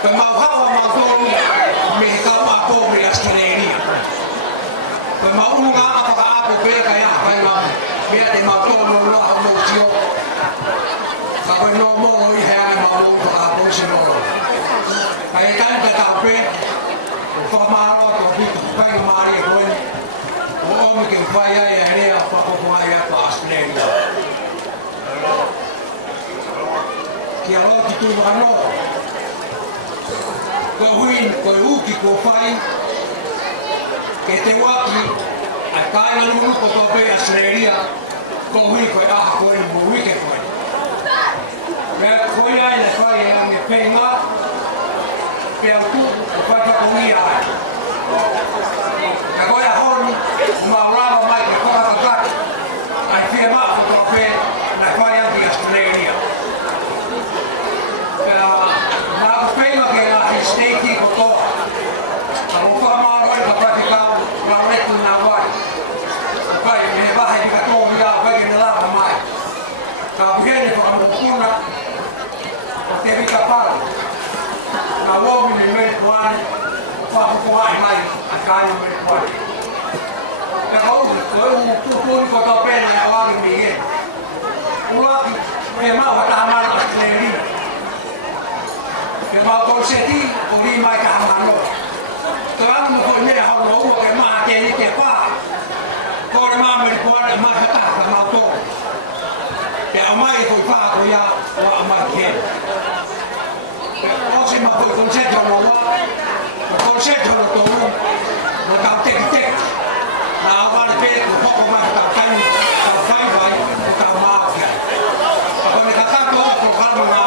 Pe mau hawa mau tolu me kau apa me Australia. Pe mau unga apa ka apa pe ka ya ka ya. Me te mau tolu no ha mo tio. Ka ko no mo i ha me mau to ka po si no. Ka e kan ka ta pe. Ko ma ro to bi ka ka ma ri ko. O me ke fa ya ya re apa ko ma ya pa Australia. Ki alo ki tu no. Ko hui ko uki ko fai ke te waki a kaina nunu ko to pe Australia ko hui ko a ko e mo wike ko ya ko ya ina fai ya me penga pe aku ko fa ka ni ya ka ko ya hon ma ra mai ko ka ka ai fi ma ko to pe na fai ya di Australia Steki ko ako pa maro ka pratika maro ku na wa kai me ba ha ka to mi da ba ke la mai ka bugene ko mo kuna ko te vi ka pa na wo mi me kwan pa ko ai mai a kai me kwan ka ko tu ko to pe na wa mi ye ula ki me ma wa ta ma na Australia ke ma ko seti ko ni mai ka ma no to an mo ko ne ha no ko ke ma ke ni ke pa ko ma me ko ma ka ta ka ma to ke a mai ko pa ko ya wa ma ke ko se ma ko concetti no wa ko concetti no to no ka te te na wa le pe ko ko ma ka ka ni ka fai vai ka ma ke ko ne ka ka to ko ka ma na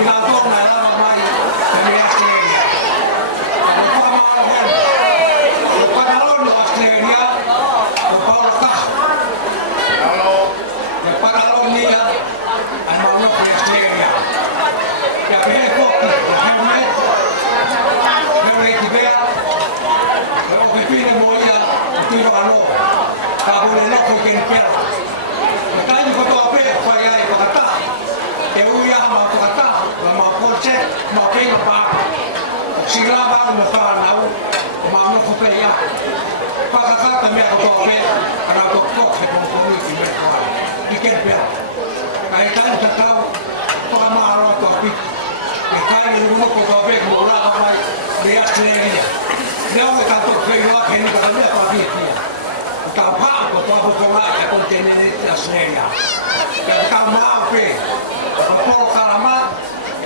Bila tu na lama mai ni Australia. Apa mahu kan? Apa kalau ni Australia? Apa orang? Apa kalau ni ya? Anu nak ke Australia. Ya boleh kok. Helmet. Helmet juga. Kalau pergi ni moya, pergi mana? Tak boleh nak pergi ke. Kalau ni kau apa? Apa yang kata? Keuya mau kata. Ma porche ma ke pa si lava mo fa na ma no ko pe ya pa ka ka me ko pe ana ko ko ke ko ko ni ki me ko ni ke pe ai ta ta ka pa ma ro ko pi ke ka ni mo ko ko pe mo ra ka mai de Australia no me ka to pe no ke ni ka me pa pi ka pa ko to ko ma ka ko te ni Australia ka ma pe ko ka ma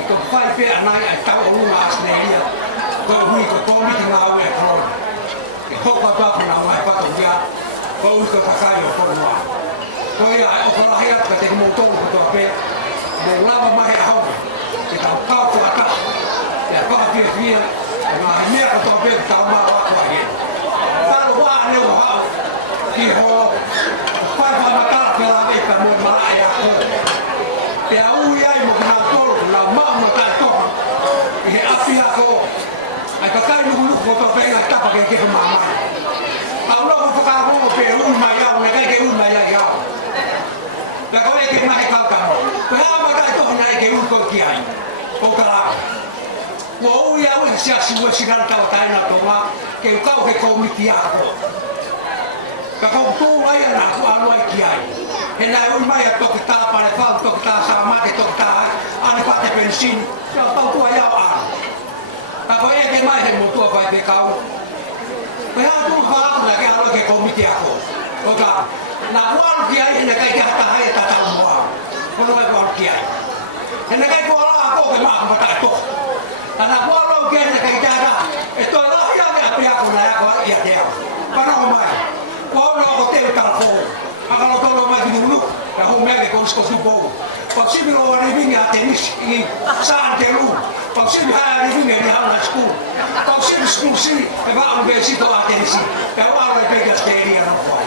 ko fai pe anai ai tau o nga Australia ko hui ko ko mi nga we ko ko pa pa na mai pa to ya ko ko ka ka yo ko no ko ya o ko la ya ka te mo to ko to pe de la ba mai ha ke ta ka ko ka ya ko ti fi na me ko to pe ta ma wa ko ye ta lo wa ne wa ki ho pa pa ma ka pe la be ka mo ma ya ko pe au ya mo na to la mama ta to e afia ko ai ka kai lu ko to pe na ta pa ke mama au no ko ka mo pe u ma ya me ka ke u ma ya ya la ko e ke ma ka ka pe ha ma ka to na ke u ko ki ai ko ka la wo u ya u sia si wo si ga ta ta na to ma ke ka ke ko mi ti a ko ka ko to ai na ko a lo ai ki ai e na u ma ya to ki ta pa le fa to ki ta sa ma ke to ta ana pa te pensin ya tau tua ya a ta ko e ke mai he mo tua vai pe kau pe ha tu fa na ke alo ke komiti ako o ka na wan ki ai na kai ka ta hai ta ta mo ko no ai wan ki ai na kai ko ala ko ke ma ma ta to na ko alo ke na kai ta da e to la ya me apia ko na ya ko ya ya pa no mai ko no ko te ta ko akalo to lo mai di dulu ya ho me ke ko tu bo Possibile arrivare a tennis in Sant'Elu, possibile arrivare a una scuola, possibile scusi e va all'università a tennis, e va alla pegasteria non puoi.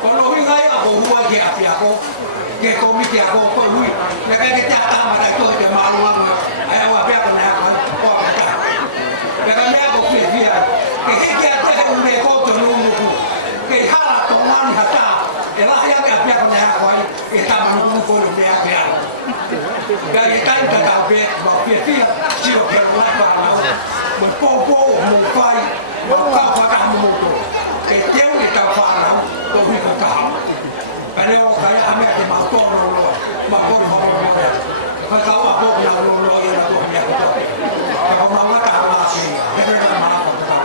Quando lui vai a Bohua che ha fiaco, che come ti ha poi lui, le che ti ha tama dai tuoi che maluano, e va a ne ha porta. Perché mi ha qui via, che ha te un negocio non lo può, che ha la tomani ha ta, e la ha ne ha ne ha e sta ma non può ne ha Dari tan tatabe ma pia si lo che la parla. Ma poco mo fai ma ka fa mo to. Che teu ni ta parla to mi ko ka. Ane o ka ya me ke ma to no lo. Ma ko mo mo. Fa ka wa ko na lo lo ya to mi ko. Ka ma ma ta ma si. Ke na ma ko ta.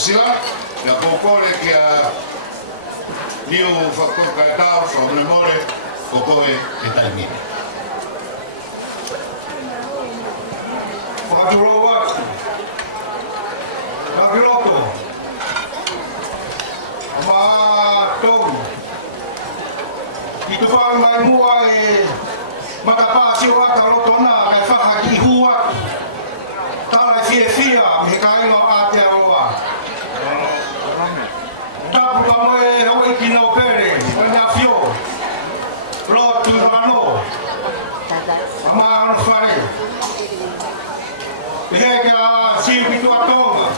Sila, ya pokoknya kia liu faktor kata from memori pokoknya kita ini. Padulowa, Paduloto, Matong, itu kan main muai mata pasio atau lotona kaisa haki huat, tala sia mekai no ate awa. Tapu kamoe hawe kino pere, nyafio, lotu rano, ama fare. Hega si pitu atonga.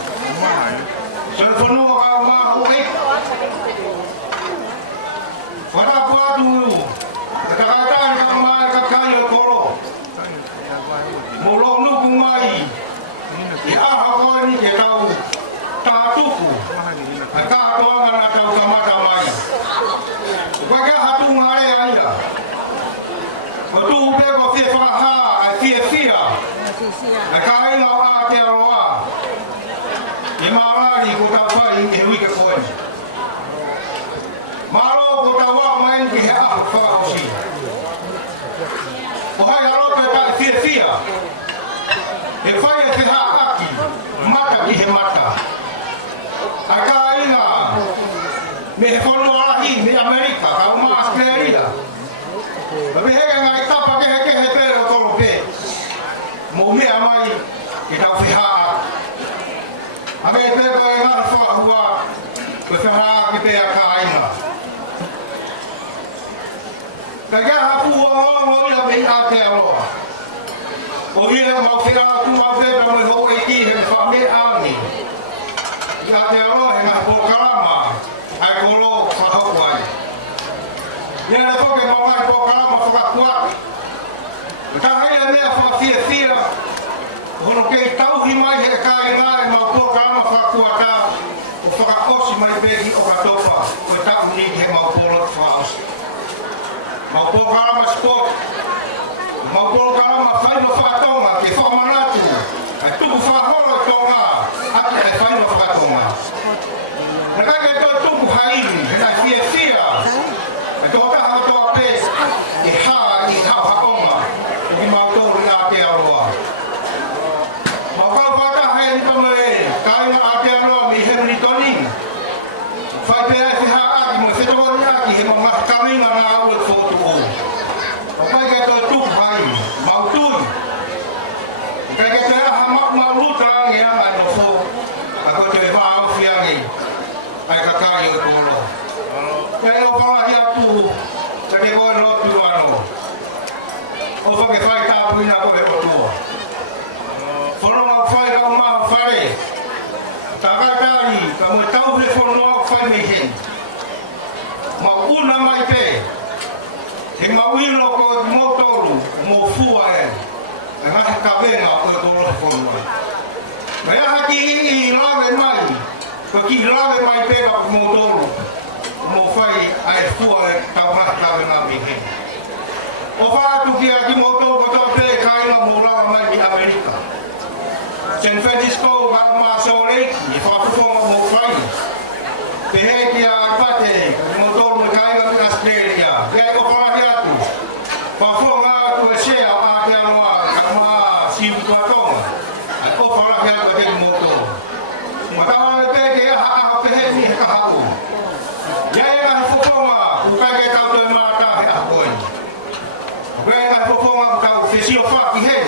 Telefono ka ma hoke. Wala pa tu. Kata-kata ka ma ka kaya koro. Molo nu kumai. Ya ha ni ke tau. Tatuku. Aka to ngana tau kamata mai. Kwaga hatu ngare aya. Otu be ko fi fa ha, fi. Nakai no ate aroa. Imara ni ko ta pai e wi ka koe. Maro ko ta wa main ki ha fa si. O hai aro pe ta fia. E fai e ha aki. Mata ki he mata. Akai na. Me fono ala hi me Amerika ka uma Australia. Babe he ngai ta pa ke he pe ko pe. Mo me amai kita fiha ame pe ko ngar fo huwa ko fiha ki pe ka aina daga hapu wo ya be ate alo o ile mo fiha ku ma pe mo ho e ki he fa me ani ya te alo he na po kalama ai ko lo fa ho wai ya na ko ke mo ngai po kalama fa kwa ta hai me fa fia hono ke tau hi mai he kai ngai ma po kama fa kuata o fa kosi mai begi o ka topa ko ta uni he ma po lo fa ma po kama sport ma po kama fai no fa tonga ke fa manatu ai tu fa holo tonga ati e fai no fa tonga na ka ke tu hai he na fia e to ta ha to pe e ha ha tonga ki ma to ri a te aroa kai na ate ano mi henri toni fai pe ai ha aki mo se to na ki he ma kami na na o foto o pai ga to tu hai mautun kai ga te ha ma lu ta ngi na no fo a ko te va o fia ngi ai ka ka yo ko lo kai o pa ya tu te de ko lo tu ano o fa ke fai ta pu na ko le ko tu fono ma fai ga ma fai Takatari, kamu tahu telefono fai me hen. Ma una mai pe. E ma wilo ko motoru, mo fua e. Nga ka venga ko ko telefono. Ma ya haki I lave mai. Ko ki lave mai pe ka motoru. Mo fai ai fua e ka ka venga me hen. O fa tu ki aki motoru ko to pe kai na mo lava mai ki Amerika. San Francisco ba ma sore ni fa fu mo fai pe he ki a pate motor mo kai ga Australia ya ko fa ya tu fa fu nga tu se a pa ya no ma si tu to ko fa ya ko te motor ma ta ma pe ke ha ha pe he ni ka ha ku ya ya fu fu ma ku ka ke ta to ma ta ha ko ko ya fu fu ma ka fe si o fa ki he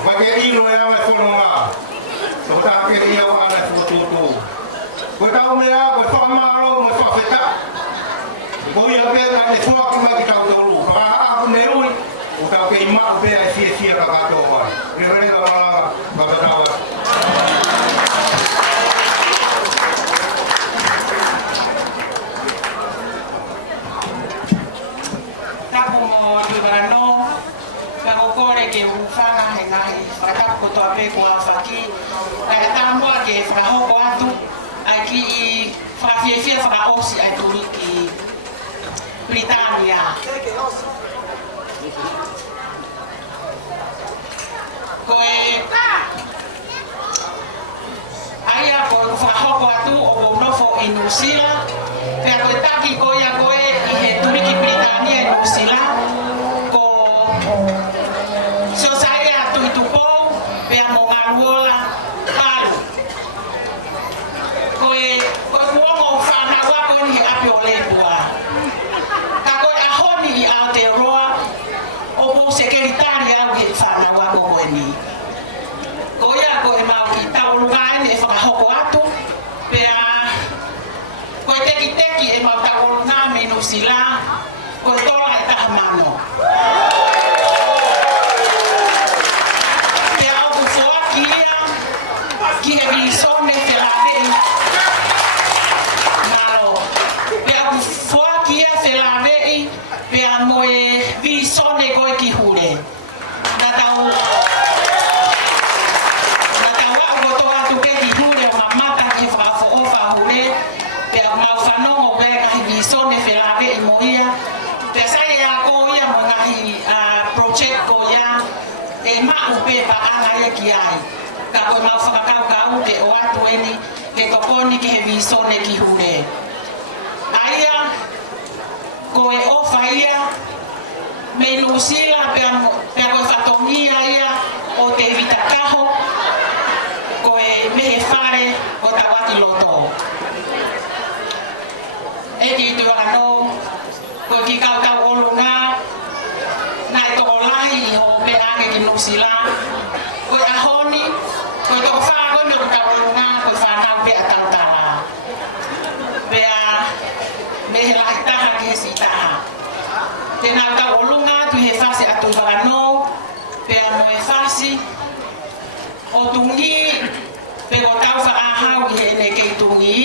Bagi ilo yang mai fono nga. So ta ke ia wa na tu tu tu. Ko tau mea ko fa malo mo fa feta. Ko ia pe na ne fo ki ma ki tau tolu. A ne ui. O tau ke ima pe ai si ka ka to wa. Revere la la ba ba ta wa. Como Ibarano, Kagokore ke ufana hengai, Frakap koto ape kwa faki, Kagatambua ke Frahoko atu, Aki Frafiefia Fraosi aturi ki Britania. Koe Aya ko Frahoko atu o nofo inusila, pero taki koya koe i turiki Britania inusila. So saya tu itu po pe amongawola palu koe kuongo fana wa ko ni apiole bua ka koe ahoni i Aotearoa o po sekretaria wi fana wa ko ni koe a koe mau ki tau lugai ni fa hoko atu pe a koe teki e mau tau na menusila koe tola e tahamano ki he visone te la vei malo pe a fua ki te la vei pe a moe visone koe ki hure na tau wa o to atu ke ki hure o mamata ki fa fo o fa hure pe a mau whanongo pe ka hi visone te la vei mo ia pe sai a ko ia mo ngahi project ko ia e ma upe pa ala ia ki ai ka koe mau whakakau te o atu eni he kokoni ki he visone ki hure. Aia, koe ofa ia, me lusila pea koe whatongia ia o te vitakaho, koe mehe whare o tawati loto. E ki tu ano, koe ki kau olunga, nai to olahi o peange ki lusila, koe ahoni, koe toko wha koe me kutau olunga, koe whanau pea tautala. Pea mehe lahi taha ki he si taha. Tēnā kau olunga tu he whase atu whakano, pea moe whasi, o tungi, pe ko tau whaahau i he ne kei tungi,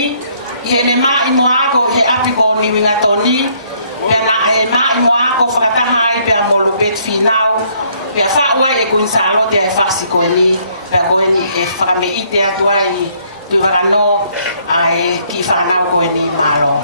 i he ne mai moa ko he api ko ni winga toni, pea na he mai moa ko whakatahai pea mo lupet whinau, pea whaua e kun salo te ai whasi koe ni, pea koe ni e whame i te atua i tu whakano ai ki whanau koe ni malo.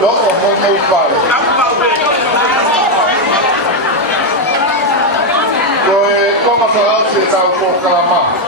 Loko mo pare. Koe koma sa au se tau ko kalama.